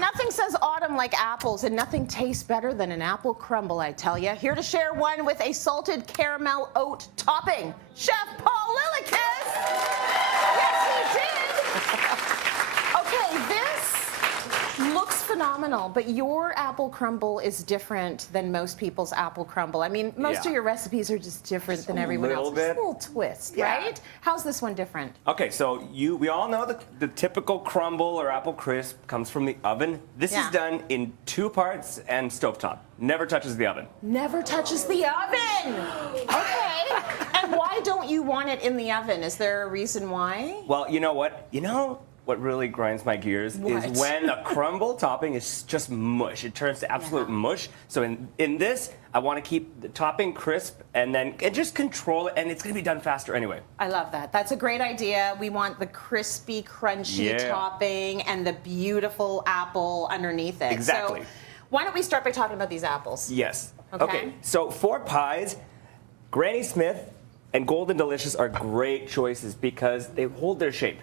Nothing says autumn like apples, and nothing tastes better than an apple crumble, I tell you. Here to share one with a salted caramel oat topping, Chef Paul Lillakas. Yes, he did. Okay, this looks phenomenal, but your apple crumble is different than most people's apple crumble. I mean, most of your recipes are just different than everyone else. It's a little twist, right? How's this one different? Okay, so we all know the typical crumble or apple crisp comes from the oven. This is done in 2 parts and stovetop. Never touches the oven. Never touches the oven! Okay. And why don't you want it in the oven? Is there a reason why? Well, you know what? What really grinds my gears is when the crumble topping is just mush. It turns to absolute mush. So in this, I want to keep the topping crisp and just control it, and it's going to be done faster anyway. I love that. That's a great idea. We want the crispy, crunchy topping and the beautiful apple underneath it. Exactly. So why don't we start by talking about these apples? Yes. Okay. So for pies, Granny Smith and Golden Delicious are great choices because they hold their shape.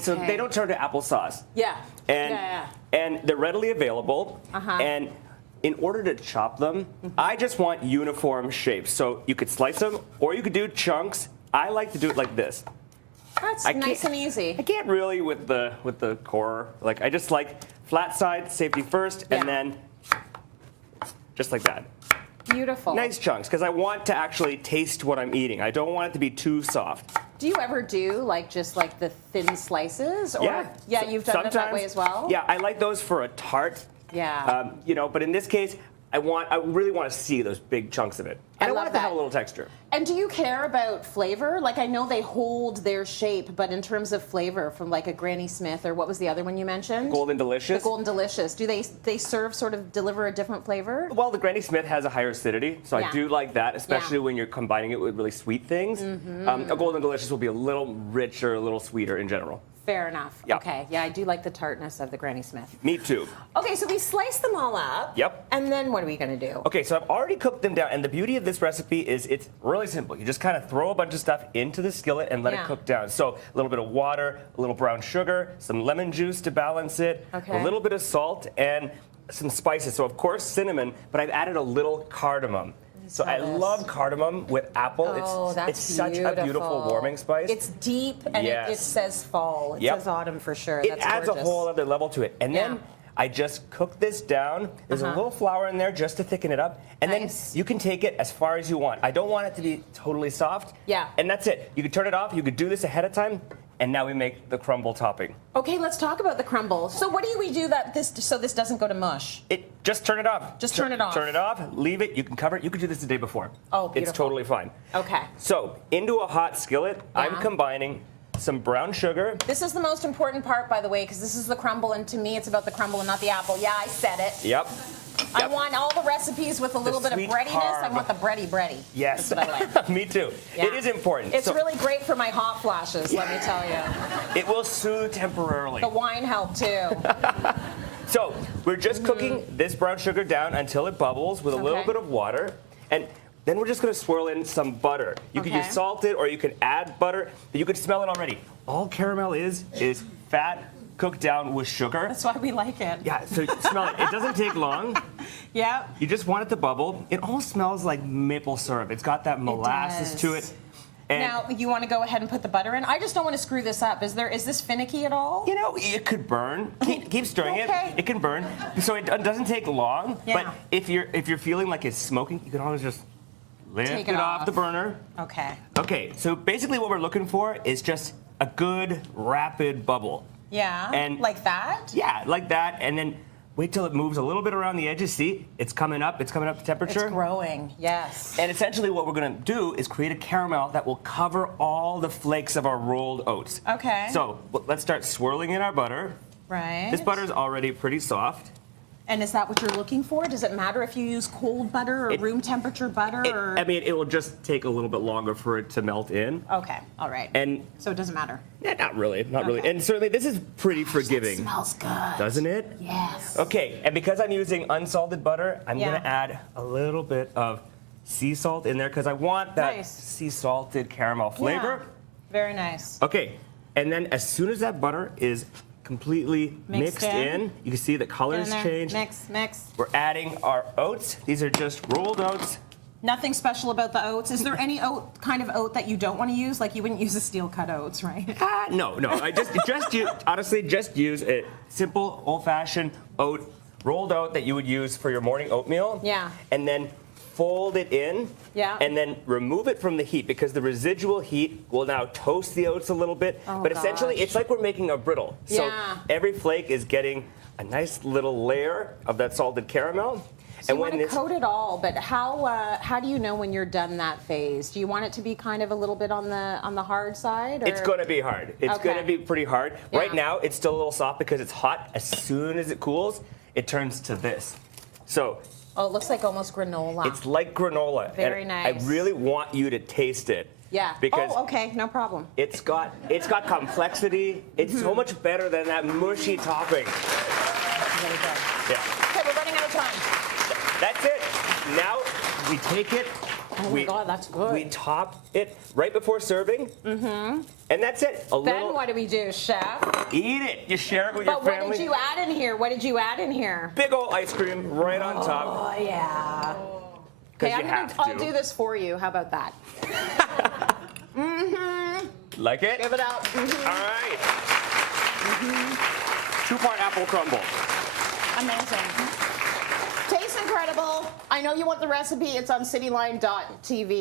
So they don't turn to applesauce. And they're readily available. And in order to chop them, I just want uniform shapes. So you could slice them, or you could do chunks. I like to do it like this. That's nice and easy. I can't really with the core. Like I just like flat side, safety first, and then just like that. Beautiful. Nice chunks, because I want to actually taste what I'm eating. I don't want it to be too soft. Do you ever do just the thin slices? Or, you've done it that way as well? Yeah, I like those for a tart. Yeah. But in this case, I really want to see those big chunks of it. And I want it to have a little texture. And do you care about flavor? Like, I know they hold their shape, but in terms of flavor from like a Granny Smith, or what was the other one you mentioned? Golden Delicious. The Golden Delicious. Do they deliver a different flavor? Well, the Granny Smith has a higher acidity, so I do like that, especially when you're combining it with really sweet things. A Golden Delicious will be a little richer, a little sweeter in general. Fair enough. Yep. Okay. Yeah, I do like the tartness of the Granny Smith. Me too. Okay, so we slice them all up. Yep. And then what are we going to do? Okay, so I've already cooked them down, and the beauty of this recipe is it's really simple. You just kind of throw a bunch of stuff into the skillet and let it cook down. So a little bit of water, a little brown sugar, some lemon juice to balance it, a little bit of salt, and some spices. So of course cinnamon, but I've added a little cardamom. So I love cardamom with apple. It's such a beautiful warming spice. It's deep, and it says fall. It says autumn for sure. It adds a whole other level to it. And then I just cook this down. There's a little flour in there just to thicken it up. And then you can take it as far as you want. I don't want it to be totally soft. Yeah. And that's it. You can turn it off. You could do this ahead of time. And now we make the crumble topping. Okay, let's talk about the crumble. So what do we do so this doesn't go to mush? Just turn it off. Just turn it off. Turn it off, leave it, you can cover it. You could do this the day before. Oh, beautiful. It's totally fine. Okay. So into a hot skillet, I'm combining some brown sugar. This is the most important part, by the way, because this is the crumble, and to me it's about the crumble and not the apple. Yeah, I said it. Yep. I want all the recipes with a little bit of breadiness. I want the bready. Yes. That's what I like. Me too. Yeah. It is important. It's really great for my hot flashes, let me tell you. It will soothe temporarily. The wine helped too. So we're just cooking this brown sugar down until it bubbles with a little bit of water. And then we're just going to swirl in some butter. You can use salted, or you can add butter, but you can smell it already. All caramel is fat cooked down with sugar. That's why we like it. Yeah, so smell it. It doesn't take long. Yeah. You just want it to bubble. It almost smells like maple syrup. It's got that molasses to it. And now, you want to go ahead and put the butter in? I just don't want to screw this up. Is this finicky at all? It could burn. Keep stirring it. It can burn. So it doesn't take long. But if you're feeling like it's smoking, you can always just lift it off the burner. Okay. Okay, so basically what we're looking for is just a good, rapid bubble. Yeah, and like that? Yeah, like that, and then wait till it moves a little bit around the edges. See, it's coming up to temperature. It's growing, yes. And essentially what we're gonna do is create a caramel that will cover all the flakes of our rolled oats. Okay. So let's start swirling in our butter. Right. This butter is already pretty soft. And is that what you're looking for? Does it matter if you use cold butter or room temperature butter? I mean, it will just take a little bit longer for it to melt in. Okay, all right. And so it doesn't matter? Yeah, not really. And certainly this is pretty forgiving. That smells good. Doesn't it? Yes. Okay, and because I'm using unsalted butter, I'm gonna add a little bit of sea salt in there because I want that sea salted caramel flavor. Yeah. Very nice. Okay, and then as soon as that butter is completely mixed in. You can see the colors change. Mix. We're adding our oats. These are just rolled oats. Nothing special about the oats. Is there any kind of oat that you don't want to use? Like you wouldn't use a steel cut oats, right? No. I honestly just use a simple old-fashioned oat, rolled oat that you would use for your morning oatmeal. Yeah. And then fold it in. Yeah. And then remove it from the heat because the residual heat will now toast the oats a little bit. Oh, but essentially, it's like we're making a brittle. So Yeah. every flake is getting a nice little layer of that salted caramel. So you want to coat it all, but how do you know when you're done that phase? Do you want it to be kind of a little bit on the hard side? Or? It's going to be hard. It's going to be pretty hard. Yeah. Right now, it's still a little soft because it's hot. As soon as it cools, it turns to this. So. Oh, it looks like almost granola. It's like granola. Very and nice. I really want you to taste it. Yeah. Because okay, no problem. It's got complexity. It's so much better than that mushy topping. Really good. Yeah. Okay, we're running out of time. That's it. Now we take it. Oh my God, that's good. We top it right before serving. Mm-hmm. And that's it. Then what do we do, chef? Eat it. You share it with your family. But what did you add in here? What did you add in here? Big old ice cream right on top. Oh yeah. Okay, I'll do this for you. How about that? Like it? Give it out. All right. 2-part apple crumble. Amazing. Tastes incredible. I know you want the recipe. It's on cityline.tv.